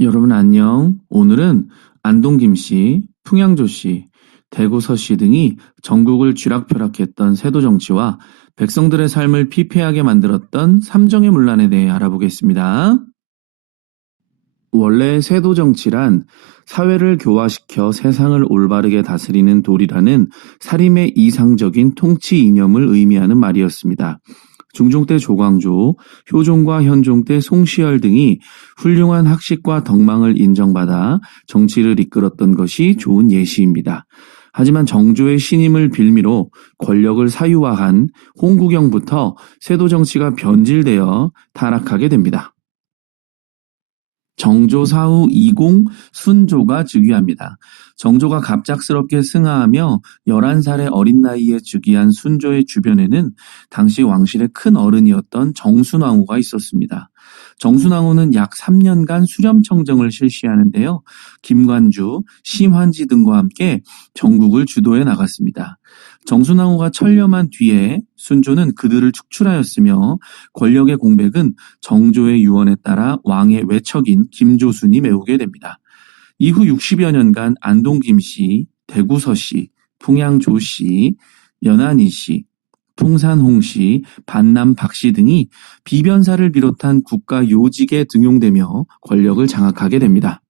여러분 안녕. 오늘은 안동 김씨, 풍양조 씨, 대구 서씨 등이 전국을 쥐락펴락했던 세도 정치와 백성들의 삶을 피폐하게 만들었던 삼정의 문란에 대해 알아보겠습니다. 원래 세도 정치란 사회를 교화시켜 세상을 올바르게 다스리는 도리라는 사림의 이상적인 통치 이념을 의미하는 말이었습니다. 중종 때 조광조, 효종과 현종 때 송시열 등이 훌륭한 학식과 덕망을 인정받아 정치를 이끌었던 것이 좋은 예시입니다. 하지만 정조의 신임을 빌미로 권력을 사유화한 홍구경부터 세도 정치가 변질되어 타락하게 됩니다. 정조 사후 이공 순조가 즉위합니다. 정조가 갑작스럽게 승하하며 11살의 어린 나이에 즉위한 순조의 주변에는 당시 왕실의 큰 어른이었던 정순왕후가 있었습니다. 정순왕후는 약 3년간 수렴청정을 실시하는데요. 김관주, 심환지 등과 함께 전국을 주도해 나갔습니다. 정순왕후가 철렴한 뒤에 순조는 그들을 축출하였으며 권력의 공백은 정조의 유언에 따라 왕의 외척인 김조순이 메우게 됩니다. 이후 60여 년간 안동 김씨, 대구 서씨, 풍양 조씨, 연안이 씨, 풍산 홍씨, 반남 박씨 등이 비변사를 비롯한 국가 요직에 등용되며 권력을 장악하게 됩니다.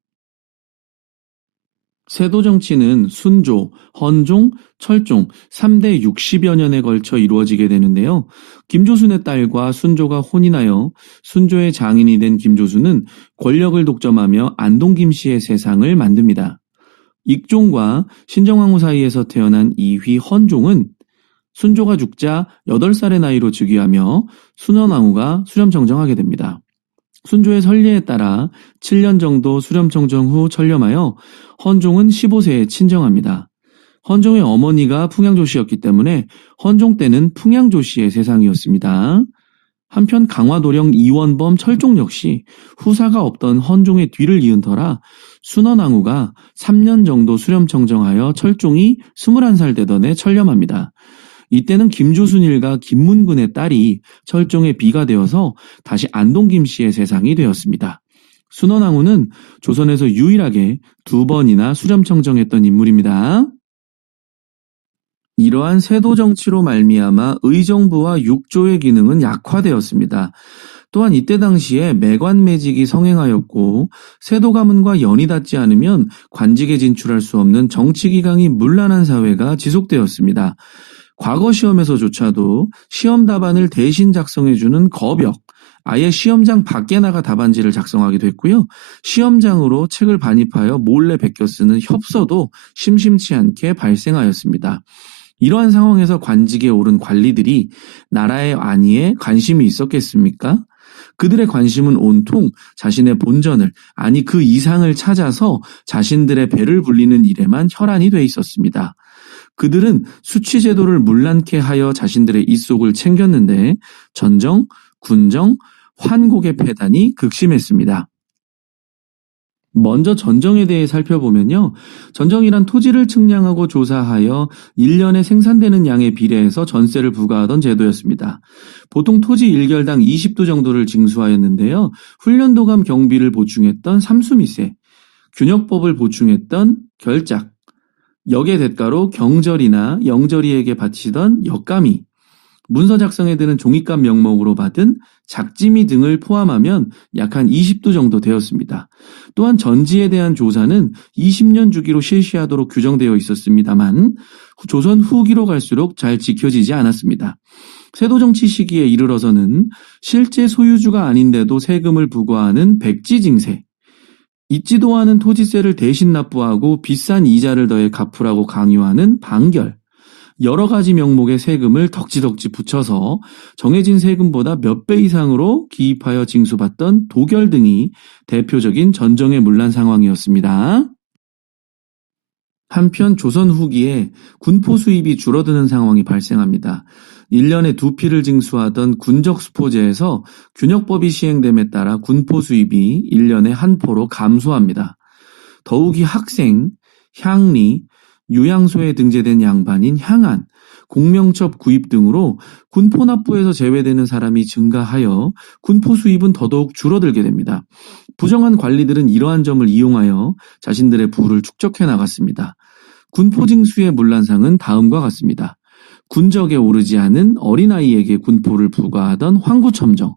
세도 정치는 순조, 헌종, 철종 3대 60여 년에 걸쳐 이루어지게 되는데요. 김조순의 딸과 순조가 혼인하여 순조의 장인이 된 김조순은 권력을 독점하며 안동 김씨의 세상을 만듭니다. 익종과 신정왕후 사이에서 태어난 이휘 헌종은 순조가 죽자 8살의 나이로 즉위하며 순원왕후가 수렴청정하게 됩니다. 순조의 선례에 따라 7년 정도 수렴청정 후 철렴하여 헌종은 15세에 친정합니다. 헌종의 어머니가 풍양조 씨였기 때문에 헌종 때는 풍양조 씨의 세상이었습니다. 한편 강화도령 이원범 철종 역시 후사가 없던 헌종의 뒤를 이은 터라 순원왕후가 3년 정도 수렴청정하여 철종이 21살 되던 해 철렴합니다. 이때는 김조순 일가 김문근의 딸이 철종의 비가 되어서 다시 안동 김씨의 세상이 되었습니다. 순원왕후는 조선에서 유일하게 2번이나 수렴청정했던 인물입니다. 이러한 세도 정치로 말미암아 의정부와 육조의 기능은 약화되었습니다. 또한 이때 당시에 매관매직이 성행하였고 세도 가문과 연이 닿지 않으면 관직에 진출할 수 없는 정치기강이 문란한 사회가 지속되었습니다. 과거 시험에서조차도 시험 답안을 대신 작성해주는 거벽, 아예 시험장 밖에 나가 답안지를 작성하기도 했고요. 시험장으로 책을 반입하여 몰래 베껴 쓰는 협서도 심심치 않게 발생하였습니다. 이러한 상황에서 관직에 오른 관리들이 나라의 안위에 관심이 있었겠습니까? 그들의 관심은 온통 자신의 본전을, 아니 그 이상을 찾아서 자신들의 배를 불리는 일에만 혈안이 돼 있었습니다. 그들은 수취제도를 문란케 하여 자신들의 입속을 챙겼는데 전정, 군정, 환곡의 폐단이 극심했습니다. 먼저 전정에 대해 살펴보면요. 전정이란 토지를 측량하고 조사하여 1년에 생산되는 양에 비례해서 전세를 부과하던 제도였습니다. 보통 토지 1결당 20두 정도를 징수하였는데요. 훈련도감 경비를 보충했던 삼수미세, 균역법을 보충했던 결작, 역의 대가로 경절이나 영절이에게 바치던 역감이, 문서 작성에 드는 종이값 명목으로 받은 작지미 등을 포함하면 약 한 20두 정도 되었습니다. 또한 전지에 대한 조사는 20년 주기로 실시하도록 규정되어 있었습니다만 조선 후기로 갈수록 잘 지켜지지 않았습니다. 세도정치 시기에 이르러서는 실제 소유주가 아닌데도 세금을 부과하는 백지징세, 있지도 않은 토지세를 대신 납부하고 비싼 이자를 더해 갚으라고 강요하는 방결, 여러 가지 명목의 세금을 덕지덕지 붙여서 정해진 세금보다 몇 배 이상으로 기입하여 징수받던 도결 등이 대표적인 전정의 문란 상황이었습니다. 한편 조선 후기에 군포 수입이 줄어드는 상황이 발생합니다. 1년에 2피를 징수하던 군적수포제에서 균역법이 시행됨에 따라 군포 수입이 1년에 1포로 감소합니다. 더욱이 학생, 향리, 유양소에 등재된 양반인 향안, 공명첩 구입 등으로 군포 납부에서 제외되는 사람이 증가하여 군포 수입은 더더욱 줄어들게 됩니다. 부정한 관리들은 이러한 점을 이용하여 자신들의 부를 축적해 나갔습니다. 군포징수의 문란상은 다음과 같습니다. 군적에 오르지 않은 어린아이에게 군포를 부과하던 황구첨정,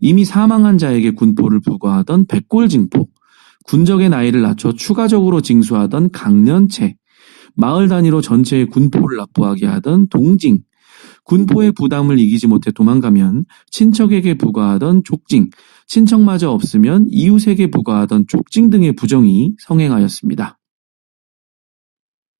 이미 사망한 자에게 군포를 부과하던 백골징포, 군적의 나이를 낮춰 추가적으로 징수하던 강년체, 마을 단위로 전체의 군포를 납부하게 하던 동징, 군포의 부담을 이기지 못해 도망가면 친척에게 부과하던 족징, 친척마저 없으면 이웃에게 부과하던 족징 등의 부정이 성행하였습니다.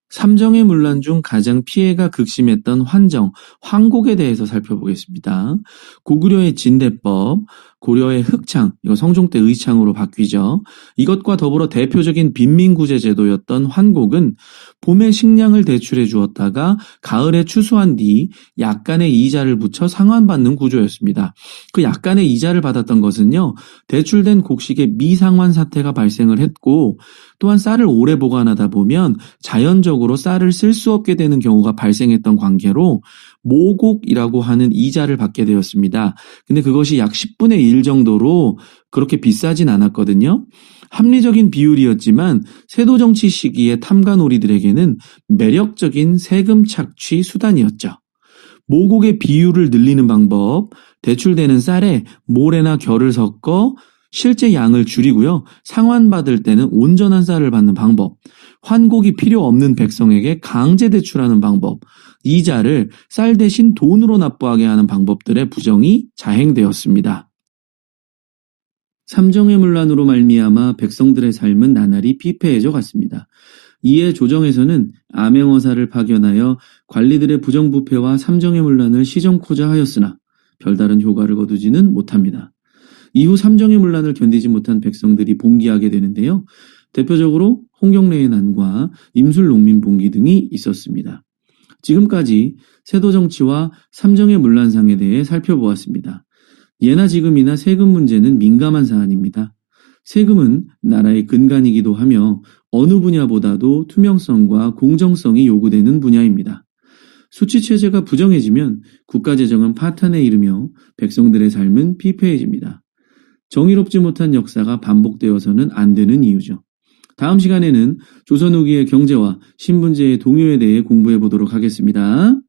삼정의 문란 중 가장 피해가 극심했던 환정, 황곡에 대해서 살펴보겠습니다. 고구려의 진대법, 고려의 흑창, 이거 성종 때 의창으로 바뀌죠. 이것과 더불어 대표적인 빈민구제 제도였던 환곡은 봄에 식량을 대출해 주었다가 가을에 추수한 뒤 약간의 이자를 붙여 상환받는 구조였습니다. 그 약간의 이자를 받았던 것은요, 대출된 곡식에 미상환 사태가 발생을 했고, 또한 쌀을 오래 보관하다 보면 자연적으로 쌀을 쓸 수 없게 되는 경우가 발생했던 관계로 모곡이라고 하는 이자를 받게 되었습니다. 근데 그것이 약 10분의 1 정도로 그렇게 비싸진 않았거든요. 합리적인 비율이었지만 세도 정치 시기의 탐관오리들에게는 매력적인 세금 착취 수단이었죠. 모곡의 비율을 늘리는 방법, 대출되는 쌀에 모래나 결을 섞어 실제 양을 줄이고요. 상환받을 때는 온전한 쌀을 받는 방법, 환곡이 필요 없는 백성에게 강제 대출하는 방법, 이자를 쌀 대신 돈으로 납부하게 하는 방법들의 부정이 자행되었습니다. 삼정의 문란으로 말미암아 백성들의 삶은 나날이 피폐해져 갔습니다. 이에 조정에서는 암행어사를 파견하여 관리들의 부정부패와 삼정의 문란을 시정코자 하였으나 별다른 효과를 거두지는 못합니다. 이후 삼정의 문란을 견디지 못한 백성들이 봉기하게 되는데요. 대표적으로 홍경래의 난과 임술농민 봉기 등이 있었습니다. 지금까지 세도정치와 삼정의 문란상에 대해 살펴보았습니다. 예나 지금이나 세금 문제는 민감한 사안입니다. 세금은 나라의 근간이기도 하며 어느 분야보다도 투명성과 공정성이 요구되는 분야입니다. 수치체제가 부정해지면 국가재정은 파탄에 이르며 백성들의 삶은 피폐해집니다. 정의롭지 못한 역사가 반복되어서는 안 되는 이유죠. 다음 시간에는 조선 후기의 경제와 신분제의 동요에 대해 공부해 보도록 하겠습니다.